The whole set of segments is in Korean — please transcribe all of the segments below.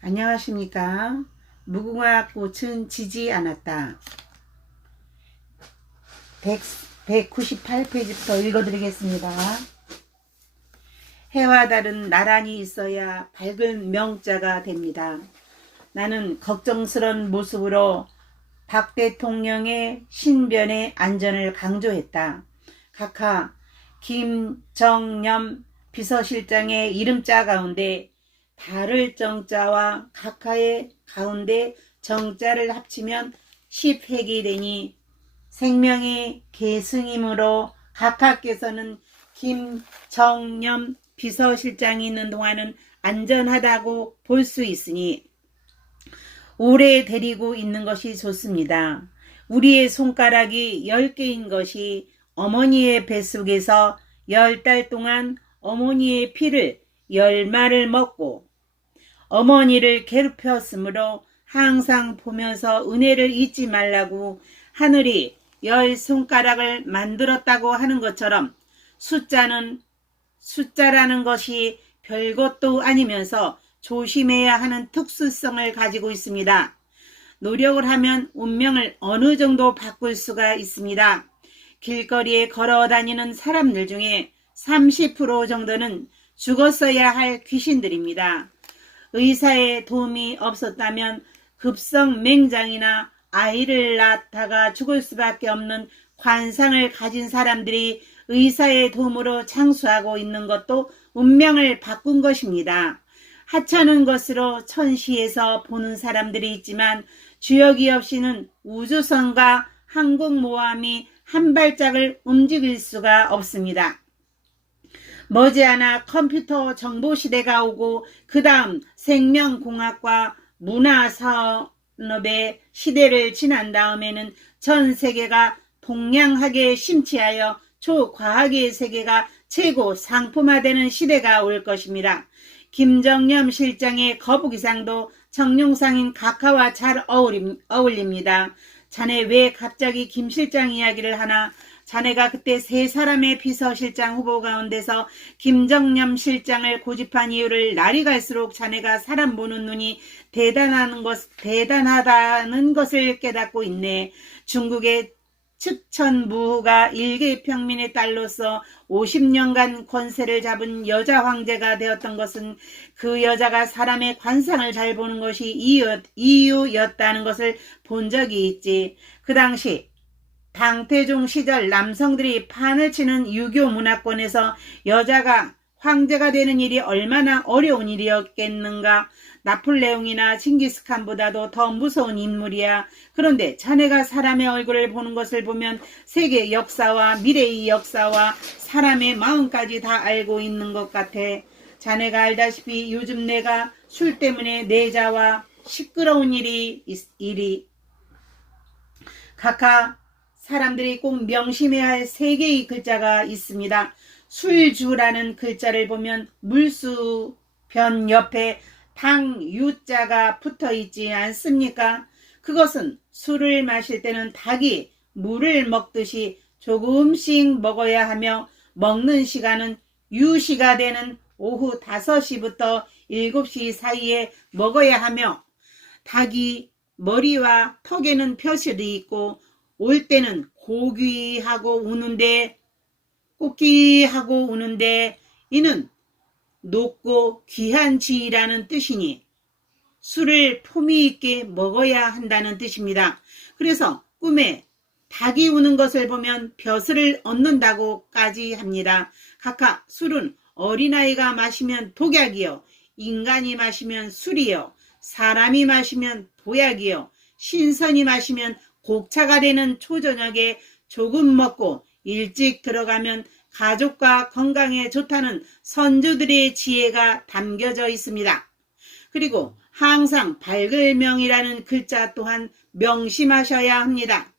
안녕하십니까. 무궁화 꽃은 지지 않았다. 198페이지부터 읽어드리겠습니다. 해와 달은 나란히 있어야 밝은 명자가 됩니다. 나는 걱정스런 모습으로 박 대통령의 신변의 안전을 강조했다. 각하 김정념 비서실장의 이름자 가운데 달을 정자와 각하의 가운데 정자를 합치면 10획이 되니 생명의 계승이므로 각하께서는 김정념 비서실장이 있는 동안은 안전하다고 볼 수 있으니 오래 데리고 있는 것이 좋습니다. 우리의 손가락이 10개인 것이 어머니의 뱃속에서 10달 동안 어머니의 피를 10마를 먹고 어머니를 괴롭혔으므로 항상 보면서 은혜를 잊지 말라고 하늘이 10손가락을 만들었다고 하는 것처럼 숫자라는 것이 별것도 아니면서 조심해야 하는 특수성을 가지고 있습니다. 노력을 하면 운명을 어느 정도 바꿀 수가 있습니다. 길거리에 걸어 다니는 사람들 중에 30% 정도는 죽었어야 할 귀신들입니다. 의사의 도움이 없었다면 급성 맹장이나 아이를 낳다가 죽을 수밖에 없는 관상을 가진 사람들이 의사의 도움으로 장수하고 있는 것도 운명을 바꾼 것입니다. 하찮은 것으로 천시에서 보는 사람들이 있지만 주역이 없이는 우주선과 항공모함이 한 발짝을 움직일 수가 없습니다. 머지않아 컴퓨터 정보시대가 오고 그 다음 생명공학과 문화산업의 시대를 지난 다음에는 전 세계가 동양학에 심취하여 초과학의 세계가 최고 상품화되는 시대가 올 것입니다. 김정념 실장의 거북이상도 정룡상인 각하와 잘 어울립니다. 자네 왜 갑자기 김 실장 이야기를 하나? 자네가 그때 세 사람의 비서실장 후보 가운데서 김정념 실장을 고집한 이유를 날이 갈수록 자네가 사람 보는 눈이 대단하다는 것을 깨닫고 있네. 중국의 측천무후가 일개 평민의 딸로서 50년간 권세를 잡은 여자 황제가 되었던 것은 그 여자가 사람의 관상을 잘 보는 것이 이유였다는 것을 본 적이 있지. 그 당시 당태종 시절 남성들이 판을 치는 유교 문화권에서 여자가 황제가 되는 일이 얼마나 어려운 일이었겠는가. 나폴레옹이나 징기스칸보다도 더 무서운 인물이야. 그런데 자네가 사람의 얼굴을 보는 것을 보면 세계 역사와 미래의 역사와 사람의 마음까지 다 알고 있는 것 같아. 자네가 알다시피 요즘 내가 술 때문에 내자와 시끄러운 일이 각하 사람들이 꼭 명심해야 할 3개의 글자가 있습니다. 술주라는 글자를 보면 물수변 옆에 당유자가 붙어 있지 않습니까? 그것은 술을 마실 때는 닭이 물을 먹듯이 조금씩 먹어야 하며 먹는 시간은 유시가 되는 오후 5시부터 7시 사이에 먹어야 하며 닭이 머리와 턱에는 표시도 있고 올 때는 고귀하고 우는데 꽃기하고 우는데 이는 높고 귀한 쥐라는 뜻이니 술을 품위 있게 먹어야 한다는 뜻입니다. 그래서 꿈에 닭이 우는 것을 보면 벼슬을 얻는다고까지 합니다. 각하 술은 어린아이가 마시면 독약이요, 인간이 마시면 술이요, 사람이 마시면 보약이요, 신선이 마시면 곡차가 되는 초저녁에 조금 먹고 일찍 들어가면 가족과 건강에 좋다는 선조들의 지혜가 담겨져 있습니다. 그리고 항상 밝을명이라는 글자 또한 명심하셔야 합니다.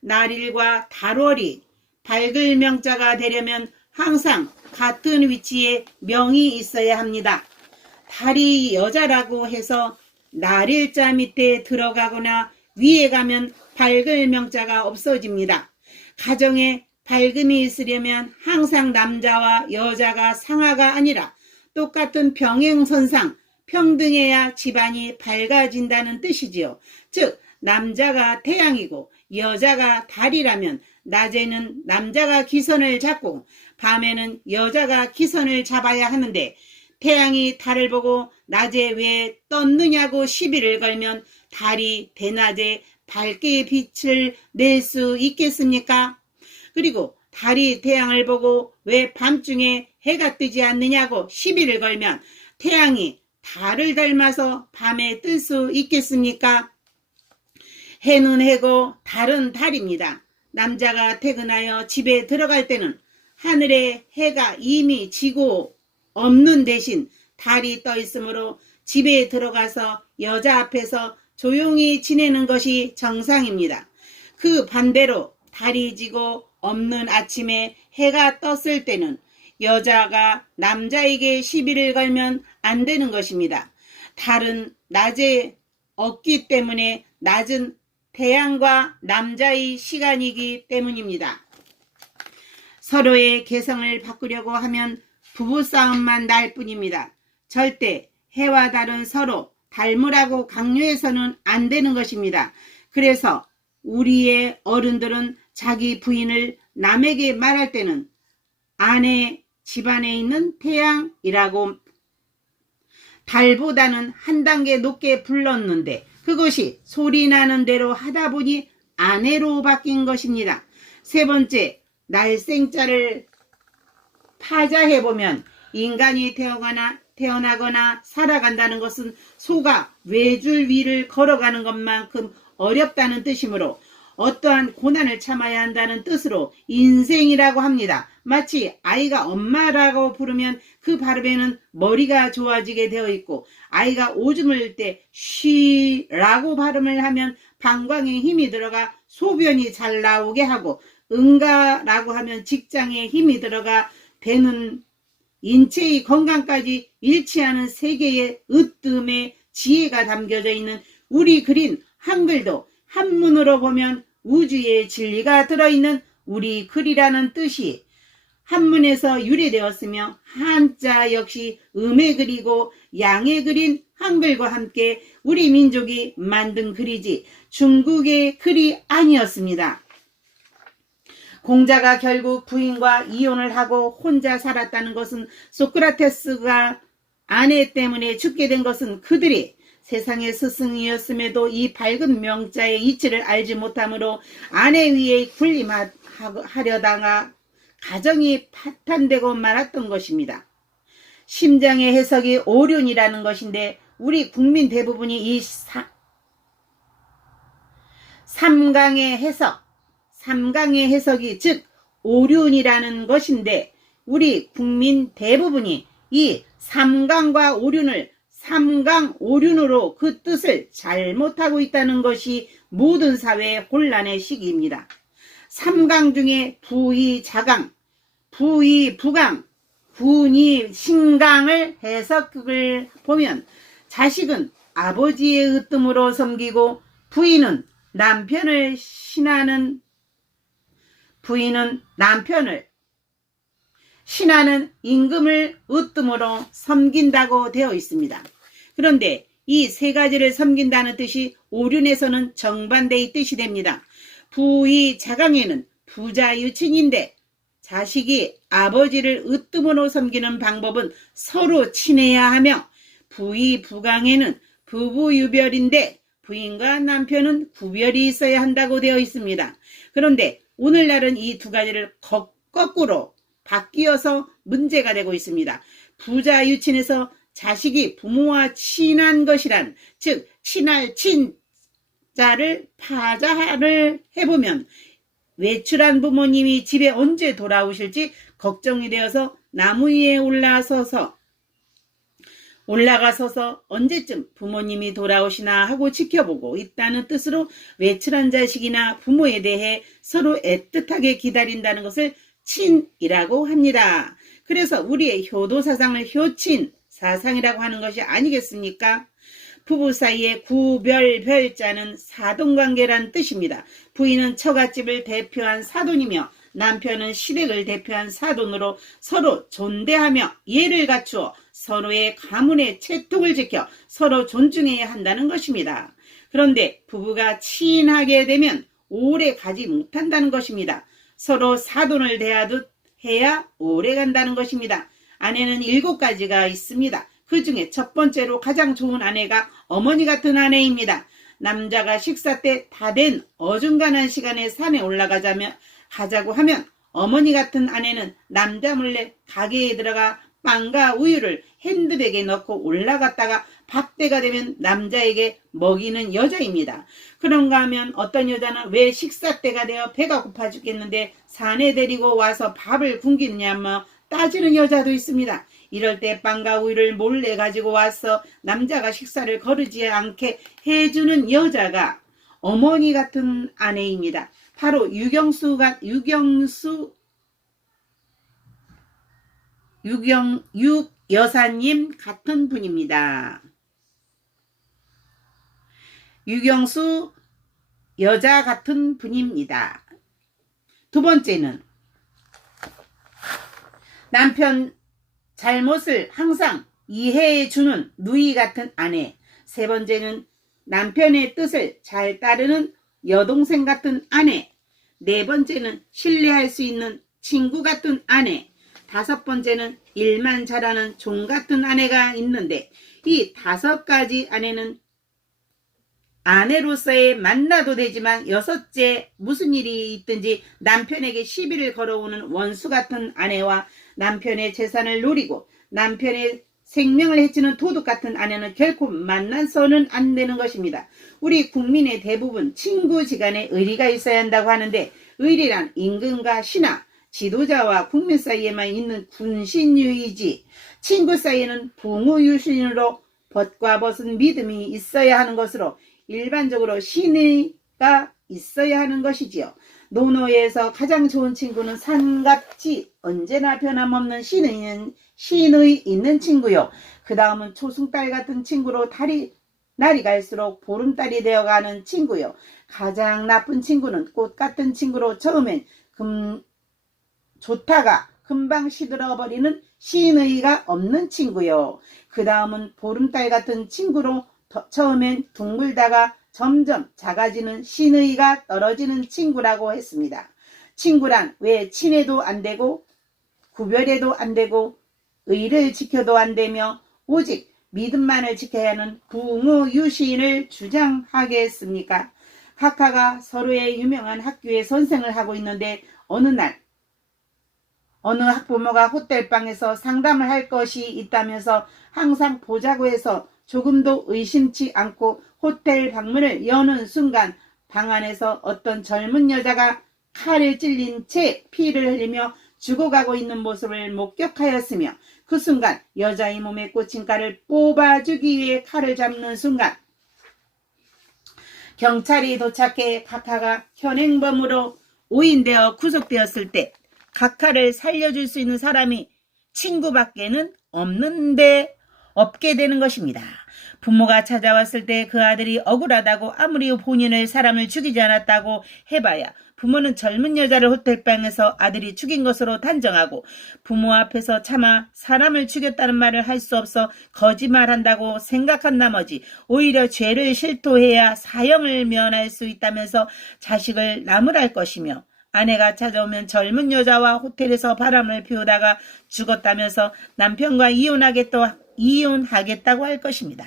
날일과 달월이 밝을명자가 되려면 항상 같은 위치에 명이 있어야 합니다. 달이 여자라고 해서 날일자 밑에 들어가거나 위에 가면 밝을명자가 없어집니다. 가정에 밝음이 있으려면 항상 남자와 여자가 상하가 아니라 똑같은 병행선상 평등해야 집안이 밝아진다는 뜻이지요. 즉 남자가 태양이고 여자가 달이라면 낮에는 남자가 기선을 잡고 밤에는 여자가 기선을 잡아야 하는데 태양이 달을 보고 낮에 왜 떴느냐고 시비를 걸면 달이 대낮에 밝게 빛을 낼 수 있겠습니까? 그리고 달이 태양을 보고 왜 밤중에 해가 뜨지 않느냐고 시비를 걸면 태양이 달을 닮아서 밤에 뜰 수 있겠습니까? 해는 해고 달은 달입니다. 남자가 퇴근하여 집에 들어갈 때는 하늘에 해가 이미 지고 없는 대신 달이 떠 있으므로 집에 들어가서 여자 앞에서 조용히 지내는 것이 정상입니다. 그 반대로 달이 지고 없는 아침에 해가 떴을 때는 여자가 남자에게 시비를 걸면 안 되는 것입니다. 달은 낮에 없기 때문에 낮은 태양과 남자의 시간이기 때문입니다. 서로의 개성을 바꾸려고 하면 부부싸움만 날 뿐입니다. 절대 해와 달은 서로 닮으라고 강요해서는 안 되는 것입니다. 그래서 우리의 어른들은 자기 부인을 남에게 말할 때는 아내 집안에 있는 태양이라고 달보다는 한 단계 높게 불렀는데 그것이 소리나는 대로 하다 보니 아내로 바뀐 것입니다. 세 번째, 날생자를 파자해보면 인간이 태어나거나 살아간다는 것은 소가 외줄 위를 걸어가는 것만큼 어렵다는 뜻이므로 어떠한 고난을 참아야 한다는 뜻으로 인생이라고 합니다. 마치 아이가 엄마라고 부르면 그 발음에는 머리가 좋아지게 되어 있고 아이가 오줌을 때 쉬라고 발음을 하면 방광에 힘이 들어가 소변이 잘 나오게 하고 응가라고 하면 직장에 힘이 들어가 되는 인체의 건강까지 일치하는 세계의 으뜸의 지혜가 담겨져 있는 우리 그린 한글도 한문으로 보면 우주의 진리가 들어있는 우리 글이라는 뜻이 한문에서 유래되었으며 한자 역시 음의 글이고 양의 글인 한글과 함께 우리 민족이 만든 글이지 중국의 글이 아니었습니다. 공자가 결국 부인과 이혼을 하고 혼자 살았다는 것은 소크라테스가 아내 때문에 죽게 된 것은 그들이 세상의 스승이었음에도 이 밝은 명자의 이치를 알지 못하므로 아내 위에 군림하려다가 가정이 파탄되고 말았던 것입니다. 심장의 해석이 오륜이라는 것인데 우리 국민 대부분이 이 삼강의 해석이 즉 오륜이라는 것인데 우리 국민 대부분이 이 삼강과 오륜을 삼강 오륜으로 그 뜻을 잘못하고 있다는 것이 모든 사회의 혼란의 시기입니다. 삼강 중에 부의 자강, 부의 부강, 군이 신강을 해석을 보면 자식은 아버지의 으뜸으로 섬기고 부인은 남편을 신하는 임금을 으뜸으로 섬긴다고 되어 있습니다. 그런데 이 세 가지를 섬긴다는 뜻이 오륜에서는 정반대의 뜻이 됩니다. 부의 자강에는 부자유친인데 자식이 아버지를 으뜸으로 섬기는 방법은 서로 친해야 하며 부의 부강에는 부부유별인데 부인과 남편은 구별이 있어야 한다고 되어 있습니다. 그런데 오늘날은 이 두 가지를 거꾸로 바뀌어서 문제가 되고 있습니다. 부자유친에서 자식이 부모와 친한 것이란 즉 친할 친자를 파자를 해보면 외출한 부모님이 집에 언제 돌아오실지 걱정이 되어서 나무 위에 올라가서서 언제쯤 부모님이 돌아오시나 하고 지켜보고 있다는 뜻으로 외출한 자식이나 부모에 대해 서로 애틋하게 기다린다는 것을 친이라고 합니다. 그래서 우리의 효도사상을 효친 사상이라고 하는 것이 아니겠습니까? 부부 사이의 구별별자는 사돈관계란 뜻입니다. 부인은 처갓집을 대표한 사돈이며 남편은 시댁을 대표한 사돈으로 서로 존대하며 예를 갖추어 서로의 가문의 채통을 지켜 서로 존중해야 한다는 것입니다. 그런데 부부가 친하게 되면 오래 가지 못한다는 것입니다. 서로 사돈을 대하듯 해야 오래 간다는 것입니다. 아내는 7가지가 있습니다. 그 중에 첫 번째로 가장 좋은 아내가 어머니 같은 아내입니다. 남자가 식사 때 다 된 어중간한 시간에 산에 가자고 하면 어머니 같은 아내는 남자 몰래 가게에 들어가 빵과 우유를 핸드백에 넣고 올라갔다가 밥때가 되면 남자에게 먹이는 여자입니다. 그런가 하면 어떤 여자는 왜 식사 때가 되어 배가 고파 죽겠는데 산에 데리고 와서 밥을 굶기느냐며 따지는 여자도 있습니다. 이럴 때 빵과 우유를 몰래 가지고 와서 남자가 식사를 거르지 않게 해주는 여자가 어머니 같은 아내입니다. 바로 유경수 여사님 같은 분입니다. 유경수 여자 같은 분입니다. 두 번째는 남편 잘못을 항상 이해해 주는 누이 같은 아내. 세 번째는 남편의 뜻을 잘 따르는 여동생 같은 아내. 네 번째는 신뢰할 수 있는 친구 같은 아내. 다섯 번째는 일만 잘하는 종 같은 아내가 있는데 이 5가지 아내는 아내로서의 만나도 되지만 여섯째 무슨 일이 있든지 남편에게 시비를 걸어오는 원수 같은 아내와 남편의 재산을 노리고 남편의 생명을 해치는 도둑 같은 아내는 결코 만나서는 안 되는 것입니다. 우리 국민의 대부분 친구지간에 의리가 있어야 한다고 하는데 의리란 임금과 신하, 지도자와 국민 사이에만 있는 군신유이지 친구 사이에는 붕우유신으로 벗과 벗은 믿음이 있어야 하는 것으로 일반적으로 신의가 있어야 하는 것이지요. 노노에서 가장 좋은 친구는 산같이 언제나 변함없는 신의 있는 친구요. 그 다음은 초승달 같은 친구로 날이 갈수록 보름달이 되어가는 친구요. 가장 나쁜 친구는 꽃 같은 친구로 처음엔 좋다가 금방 시들어버리는 신의가 없는 친구요. 그 다음은 보름달 같은 친구로 처음엔 둥글다가 점점 작아지는 신의가 떨어지는 친구라고 했습니다. 친구란 왜 친해도 안 되고 구별해도 안 되고 의를 지켜도 안 되며 오직 믿음만을 지켜야 하는 붕우유신을 주장하겠습니까? 각하가 서로의 유명한 학교에 선생을 하고 있는데 어느 날 어느 학부모가 호텔방에서 상담을 할 것이 있다면서 항상 보자고 해서 조금도 의심치 않고 호텔 방문을 여는 순간 방 안에서 어떤 젊은 여자가 칼에 찔린 채 피를 흘리며 죽어가고 있는 모습을 목격하였으며 그 순간 여자의 몸에 꽂힌 칼을 뽑아주기 위해 칼을 잡는 순간 경찰이 도착해 각하가 현행범으로 오인되어 구속되었을 때 각하를 살려줄 수 있는 사람이 친구밖에는 없게 되는 것입니다. 부모가 찾아왔을 때 그 아들이 억울하다고 아무리 본인의 사람을 죽이지 않았다고 해봐야 부모는 젊은 여자를 호텔방에서 아들이 죽인 것으로 단정하고 부모 앞에서 차마 사람을 죽였다는 말을 할 수 없어 거짓말한다고 생각한 나머지 오히려 죄를 실토해야 사형을 면할 수 있다면서 자식을 나무랄 것이며 아내가 찾아오면 젊은 여자와 호텔에서 바람을 피우다가 죽었다면서 남편과 이혼하겠다고 할 것입니다.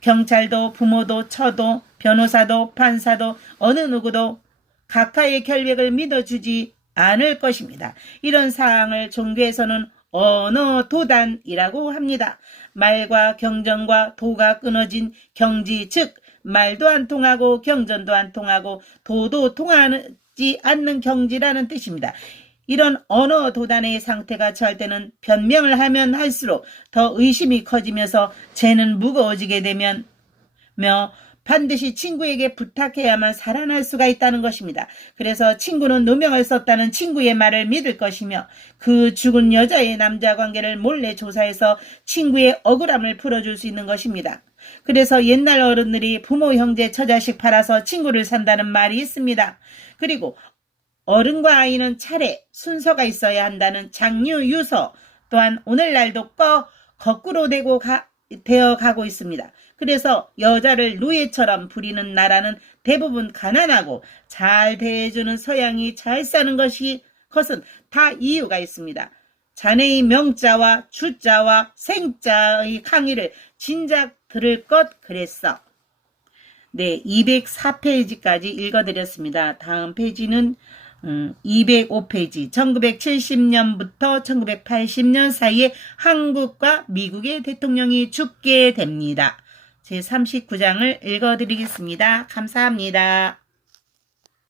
경찰도 부모도 처도 변호사도 판사도 어느 누구도 각하의 결백을 믿어주지 않을 것입니다. 이런 사항을 종교에서는 언어도단이라고 합니다. 말과 경전과 도가 끊어진 경지, 즉 말도 안 통하고 경전도 안 통하고 도도 통하지 않는 경지라는 뜻입니다. 이런 언어 도단의 상태가 처할 때는 변명을 하면 할수록 더 의심이 커지면서 죄는 무거워지게 되며 반드시 친구에게 부탁해야만 살아날 수가 있다는 것입니다. 그래서 친구는 누명을 썼다는 친구의 말을 믿을 것이며 그 죽은 여자의 남자 관계를 몰래 조사해서 친구의 억울함을 풀어줄 수 있는 것입니다. 그래서 옛날 어른들이 부모, 형제, 처자식 팔아서 친구를 산다는 말이 있습니다. 그리고 어른과 아이는 차례, 순서가 있어야 한다는 장유, 유서 또한 오늘날도 거꾸로 되어 가고 있습니다. 그래서 여자를 노예처럼 부리는 나라는 대부분 가난하고 잘 대해주는 서양이 잘 사는 것은 다 이유가 있습니다. 자네의 명자와 주자와 생자의 강의를 진작 들을 것 그랬어. 네, 204페이지까지 읽어드렸습니다. 다음 페이지는 205페이지 1970년부터 1980년 사이에 한국과 미국의 대통령이 죽게 됩니다. 제39장을 읽어드리겠습니다. 감사합니다.